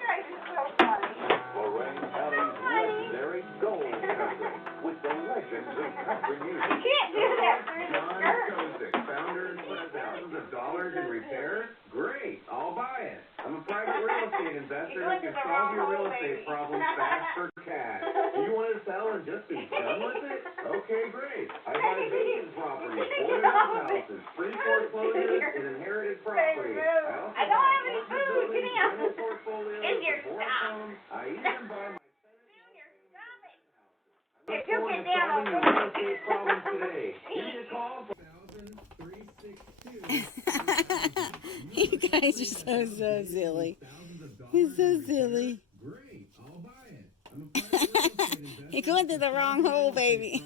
guys are so funny. Lorraine County's legendary gold country with the legends of country music. You can't do that through the John skirt. Kozik, founder and spent thousands of dollars in repairs. Great, I'll buy it. I'm a private real estate investor who can solve your real estate problems fast for cash. Do you want to sell and just be done with it? Okay, great. I buy vacant properties, boarded houses, free foreclosures, and inherited property. I don't have any food. Get out. In here, stop. I even buy my Junior, stop it. If you get down, I'll your real estate problems today. Give me a call for 1,362. You guys are so silly. He's so silly. Great, I'll buy it. I'm a private real estate investor. You're going through the wrong hole, baby.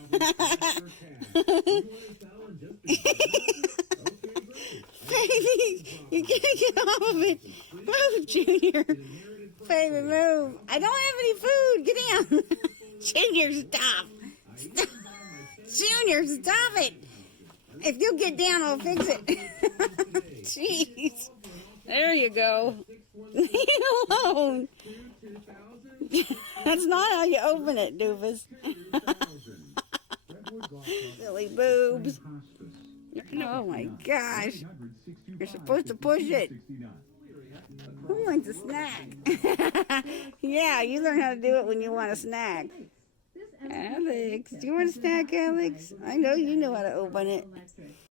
Baby, you can't get off of it. Move, Junior. Baby, move. I don't have any food. Get down. Junior, stop. Stop. Junior, stop it. If you get down, I'll fix it. Jeez. There you go. Leave it alone. That's not how you open it, doofus. Silly boobs. Oh my gosh. You're supposed to push it. Who wants a snack? Yeah, you learn how to do it when you want a snack. Alex, do you want a snack, Alex? I know you know how to open it.